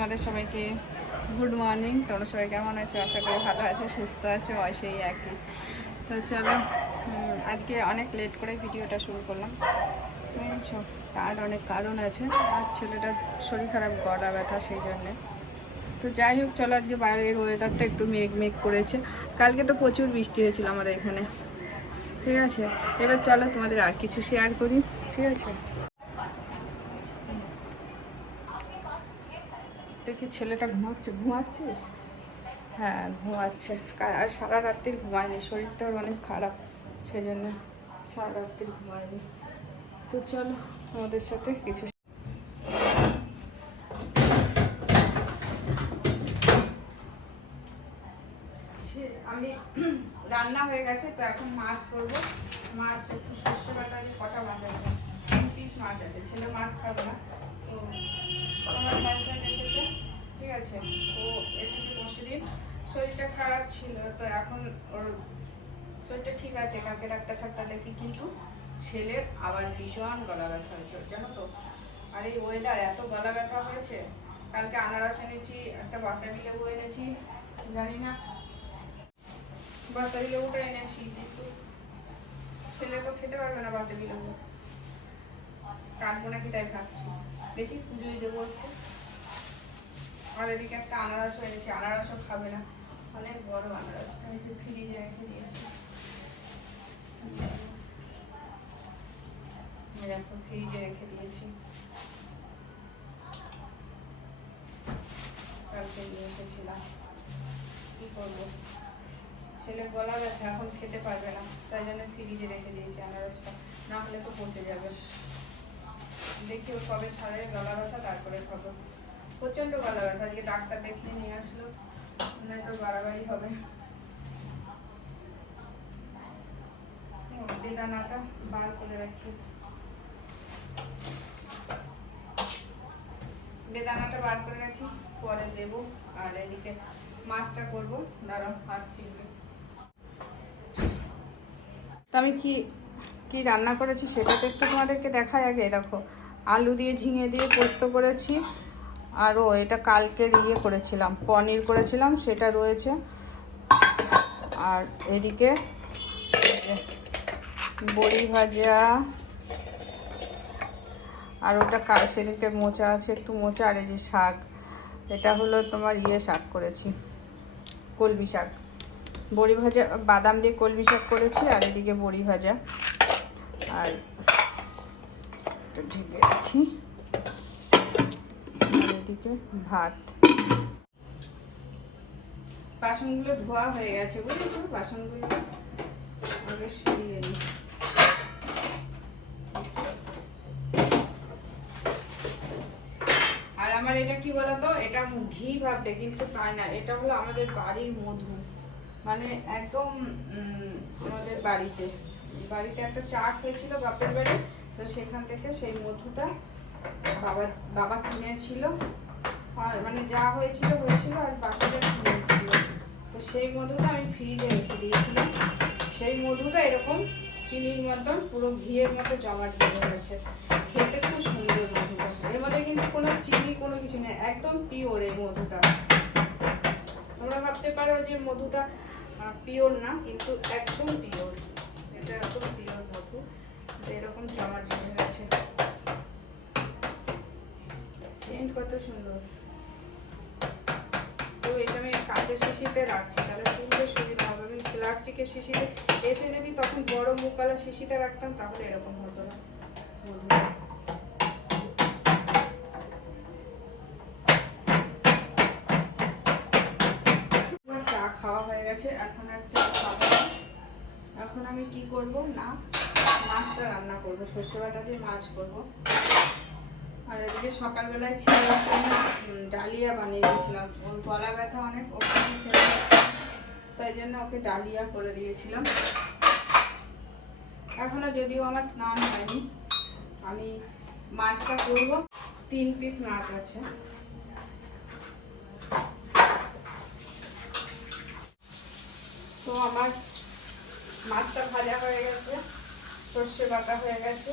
তোমাদের সবাইকে good morning. তোমরা সবাই কেমন আছো? আশা করি ভালো আছো, সুস্থ আছো আর সেই একই। তো চলো আজকে অনেক লেট করে ভিডিওটা শুরু করলাম। বুঝছ তার অনেক কারণ আছে। আর ছেলেটার শরীর খারাপ গড়া ব্যথা, সেই জন্যে। তো যাই হোক, চলো আজকে বাইরের ওয়েদারটা একটু মেঘ মেঘ করেছে। কালকে তো প্রচুর বৃষ্টি হয়েছিল আমাদের এখানে। ঠিক আছে? এবার চলো তোমাদের আর কিছু শেয়ার করি। ঠিক আছে? দেখি ছেলেটা ঘুমাচ্ছে, ঘুমাচ্ছিস? হ্যাঁ ঘুমাচ্ছে। আর সারা রাত্রির ঘুমায়নি, শরীরটা অনেক খারাপ সেই জন্য সারা রাত্রির ঘুমায়নি। তো চলো আমাদের সাথে কিছু আমি রান্না হয়ে গেছে, তো এখন মাছ করব। মাছ, একটু সর্ষে বাটা দিয়ে কটা মাছ আছে? তিন পিস মাছ আছে, ছেলে মাছ খাবে না, তো শরীরটা খারাপ ছিল, তো এখন ওর শরীরটা ঠিক আছে, কালকে ডাক্তার দেখি কিন্তু ছেলের আবার ভীষণ গলা ব্যথা হয়েছে জানো তো? আর এই ওয়েদার এত গলা ব্যথা হয়েছে, কালকে আনারস এনেছি, একটা বাতাবি লেবু এনেছি, জানি না। বাতাবি লেবুটা এনেছি, কিন্তু ছেলে তো খেতে পারবে না বাতাবি লেবু। কাটবো নাকি তাই ভাবছি। দেখি পুজোয় দেবো আর এদিকে একটা আনারস এনেছি, আনারসও খাবে না। ফ্রিজে রেখে দিয়েছি কালকে নিয়ে এসেছিলাম কি করব ছেলে গলা ব্যথা, এখন খেতে পারবে না। তাই জন্য ফ্রিজে রেখে দিয়েছি আনারসটা। না হলে তো পচে যাবে। দেখি ও কবে সারে গলা ব্যথা, তারপরে খাব। প্রচণ্ড গলা ব্যথা, আজকে ডাক্তার দেখিয়ে নিয়ে আসলো। নয়তো বাড়াবাড়ি হবে। বেদানাটা বার করে রাখি। বেদানাটা বার করে রাখি, পরে দেবো। আর এদিকে মাছটা করব। দাঁড়াও, আসছি। তো আমি কি কি রান্না করেছি সেটা তো একটু তোমাদেরকে দেখাই আগে। দেখো, আলু দিয়ে ঝিঙে দিয়ে পোস্ত করেছি আরও এটা কালকের ইয়ে করেছিলাম, পনির করেছিলাম, সেটা রয়েছে। আর এদিকে বড়ি ভাজা। আর ওটা কা- সেদিকে মোচা আছে, একটু মোচা আর এই যে শাক। এটা হলো তোমার ইয়ে শাক করেছি, কলমি শাক। বড়ি ভাজা, বাদাম দিয়ে কলমি শাক করেছি আর এদিকে বড়ি ভাজা। আর ঢেকে রাখি। এদিকে ভাত। বাসনগুলো ধোয়া হয়ে গেছে, বুঝেছ? বাসনগুলো আগে সরিয়ে নিই আর আমার এটা কি বলতো? এটা ঘি ভাববে কিন্তু তাই না। এটা হলো আমাদের বাড়ির মধু। মানে একদম আমাদের বাড়িতে। বাড়িতে একটা চাট হয়েছিল বাপের বাড়ি। তো সেখান থেকে সেই মধুটা বাবা বাবা কিনেছিল। মানে যা হয়েছিল হয়েছিল, আর বাকিটা কিনেছিল। তো সেই মধুটা আমি ফ্রিজে রেখে দিয়েছিলাম। সেই মধুটা এরকম চিনির মতন পুরো ঘিয়ের মতো জমাট বেঁধে গেছে। খেতে খুব সুন্দর মধুটা এর মধ্যে কিন্তু কোনো চিনি কোনো কিছু নেই একদম পিওর এই মধুটা। তোমরা ভাবতে পারো যে মধুটা পিওর না, কিন্তু একদম পিওর। এটা একদম পিওর মধু। এরকম বেঁধে গেছে সেন্ট কত সুন্দর। তো এটা আমি কাঁচের শিশিতে রাখছি, তাহলে তুলতে সুবিধা হবে। আমি প্লাস্টিকের শিশিতে এসে যদি তখন বড় মুকালা শিশিটা রাখতাম, তাহলে এরকম হতো না। গেছে, এখন আর চা খাব এখন আমি কি করব? না, মাছটা রান্না করব, সর্ষে বাটা দিয়ে মাছ করব। আর এদিকে সকালবেলায় ছিলাম ডালিয়া বানিয়ে দিয়েছিলাম। ওর গলা ব্যথা অনেক ওখানে তাই জন্য ওকে ডালিয়া করে দিয়েছিলাম। এখনও যদিও আমার স্নান হয়নি, আমি মাছটা করব। তিন পিস মাছ আছে। তো আমার মাছটা ভাজা হয়ে গেছে, সর্ষে বাটা হয়ে গেছে।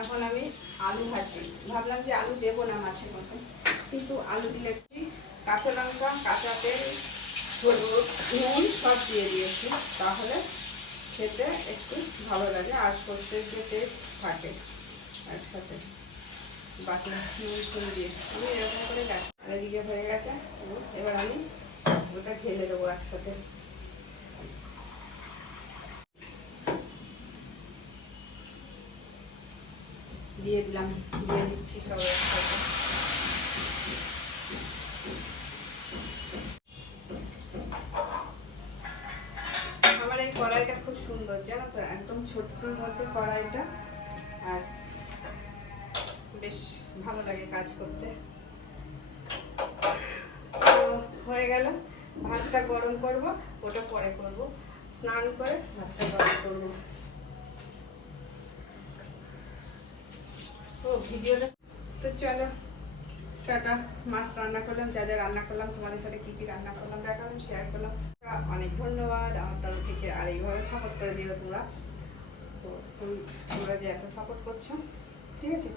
এখন আমি আলু ভাজি। ভাবলাম যে আলু দেবো না মাছের মতো কিন্তু আলু দিলে একটু কাঁচা লঙ্কা, কাঁচা তেল, হলুদ, নুন সব দিয়ে দিয়েছি। তাহলে খেতে একটু ভালো লাগে, আর সর্ষের যে টেস্ট থাকে একসাথে। বাকি নুন ফুন দিয়ে আমি এরকম করে আর এদিকে হয়ে গেছে। এবার আমি ঢেলে দেবো একসাথে দিয়ে দিলাম, দিয়ে দিচ্ছি আমার এই কড়াইটা খুব সুন্দর, জানো তো? একদম ছোট্টর মধ্যে কড়াইটা। আর বেশ ভালো লাগে কাজ করতে। হয়ে গেল। ভাতটা গরম করব, ওটা পরে করব। স্নান করে ভাতটা গরম করব। তো ভিডিওটা তো চলো, টাটা। মাছ রান্না করলাম, যা যা রান্না করলাম, তোমাদের সাথে কি কি রান্না করলাম দেখালাম শেয়ার করলাম। অনেক ধন্যবাদ আমার তরফ থেকে, আর এইভাবে সাপোর্ট করে দিও তোমরা। তো, তোমরা যে এত সাপোর্ট করছ, ঠিক আছে?